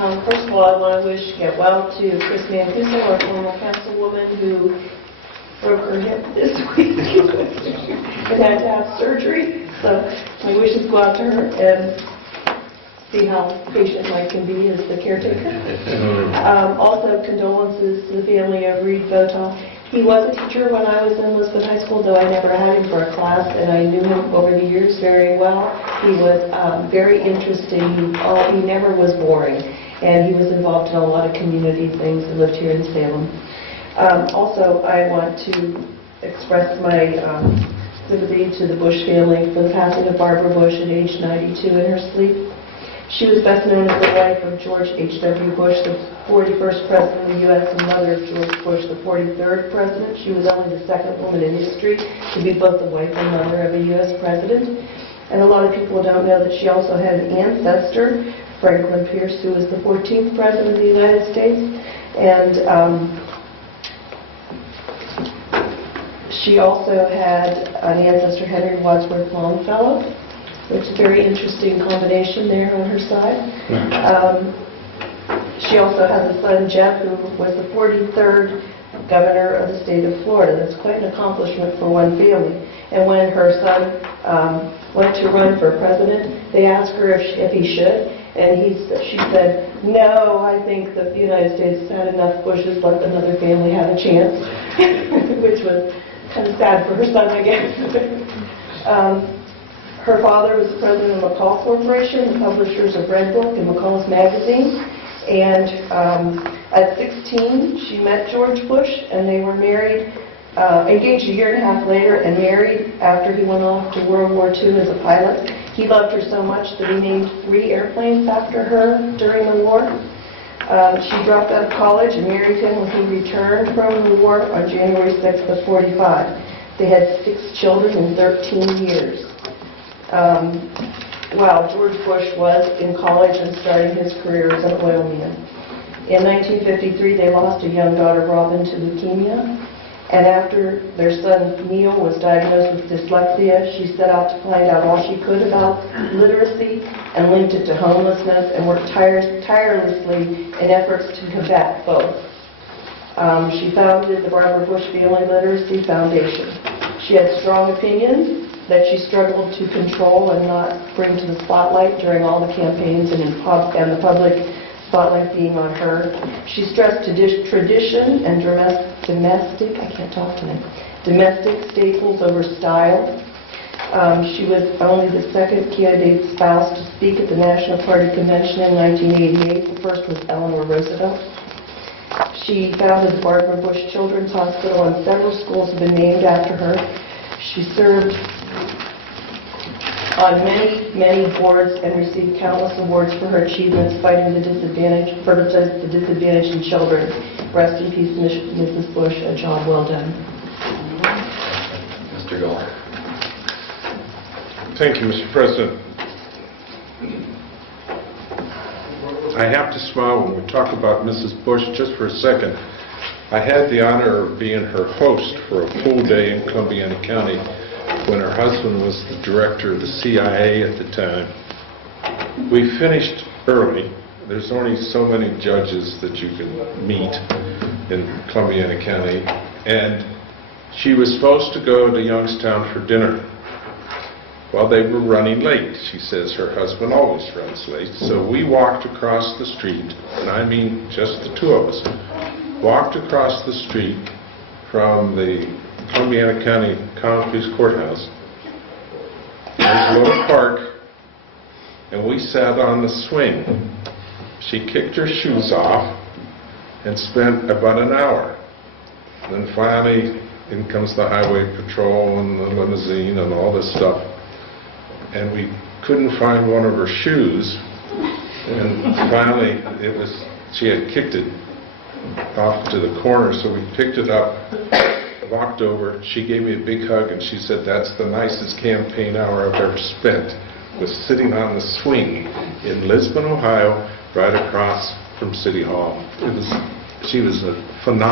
First of all, I want to wish get well to Chris Mancuso, our former councilwoman who broke her hip this week and had to have surgery. So my wishes go out to her and see how patient Mike can be as the caretaker. Also, condolences to the family of Reed Votaw. He was a teacher when I was in Lisbon High School, though I never had him for a class, and I knew him over the years very well. He was very interesting. He never was boring, and he was involved in a lot of community things. He lived here in Salem. Also, I want to express my sympathy to the Bush family for the passing of Barbara Bush at age 92 in her sleep. She was best known as the wife of George H.W. Bush, the 41st President of the U.S. and mother of George Bush, the 43rd President. She was only the second woman in history to be both the wife and mother of a U.S. President. And a lot of people don't know that she also had an ancestor, Franklin Pierce, who was the 14th President of the United States. And she also had an ancestor, Henry Wadsworth Longfellow. It's a very interesting combination there on her side. She also has a son, Geoff, who was the 43rd governor of the state of Florida. That's quite an accomplishment for one family. And when her son went to run for president, they asked her if he should, and she said, "No, I think that the United States has had enough Bushes, let another family have a chance," which was kind of sad for her son, I guess. Her father was the president of McCall Corporation, the publishers of Red Book and McCall's Magazine. And at 16, she met George Bush, and they were married, engaged a year and a half later, and married after he went off to World War II as a pilot. He loved her so much that he named 3 airplanes after her during the war. She dropped out of college and married him when he returned from the war on January 6th of 45. They had 6 children in 13 years. While George Bush was in college and starting his career as an oil man. In 1953, they lost a young daughter, Robin, to leukemia. And after their son, Neil, was diagnosed with dyslexia, she set out to find out all she could about literacy and linked it to homelessness and worked tirelessly in efforts to combat both. She founded the Barbara Bush Family Literacy Foundation. She had strong opinions that she struggled to control and not bring to the spotlight during all the campaigns and the public spotlight being on her. She stressed tradition and domestic staples over style. She was only the second candidate spouse to speak at the National Party Convention in 1988. The first was Eleanor Roosevelt. She founded the Barbara Bush Children's Hospital, and several schools have been named after her. She served on many boards and received countless awards for her achievements fighting the disadvantaged in children. Rest in peace, Mrs. Bush, a job well done. Mr. Goll. Thank you, Mr. President. I have to smile when we talk about Mrs. Bush just for a second. I had the honor of being her host for a full day in Columbiana County when her husband was the director of the CIA at the time. We finished early. There's only so many judges that you can meet in Columbiana County, and she was supposed to go to Youngstown for dinner. Well, they were running late. She says her husband always runs late. So we walked across the street, and I mean just the 2 of us, walked across the street from the Columbiana County Common Pleas Courthouse. There's a little park, and we sat on the swing. She kicked her shoes off and spent about an hour. Then finally, in comes the highway patrol and the limousine and all this stuff. And we couldn't find one of her shoes. And finally, she had kicked it off to the corner, so we picked it up, walked over. She gave me a big hug, and she said, "That's the nicest campaign hour I've ever spent," was sitting on the swing in Lisbon, Ohio, right across from City Hall. She was a phenomenal